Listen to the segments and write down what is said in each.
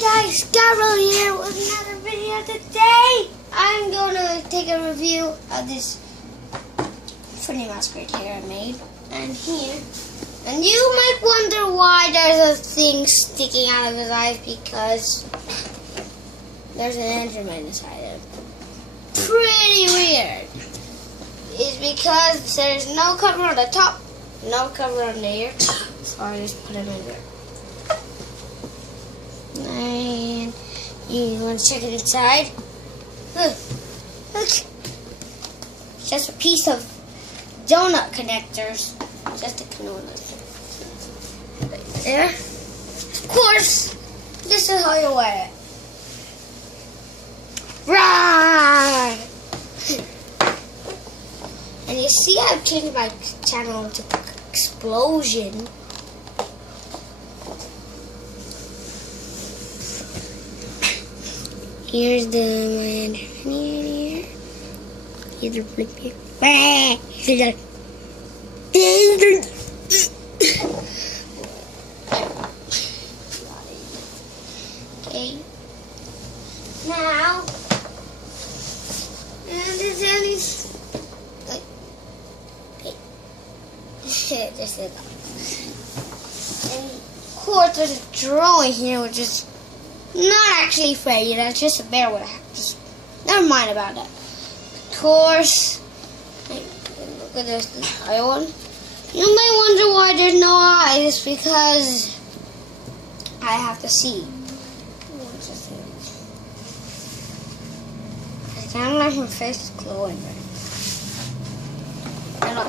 Hi guys, GABREL here with another video today. I'm going to take a review of this Freddy Mask right here I made. And here. And you might wonder why there's a thing sticking out of his eyes, because there's an Enderman inside him. Pretty weird. It's because there's no cover on the top, no cover on the ear. So I just put him in there. And you want to check it inside? Look. Just a piece of donut connectors. Just a donut. Right there. Of course, this is how you wear it. Right. And you see I've changed my channel to Explosion. Here's the man here. Here's the flip here. Okay. Now, and there's Annie's. Okay. Just like that. And of course, there's a drawing here, which is not actually Freddy, that's just a bear with a hat. Just never mind about that. Of course, look at this eye one. You may wonder why there's no eyes, because I have to see. It's kind of like my face is glowing right now.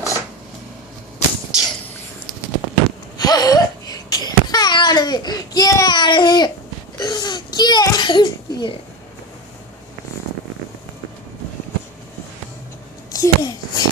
Get out of here! Get out of here! Get out of here! Get out.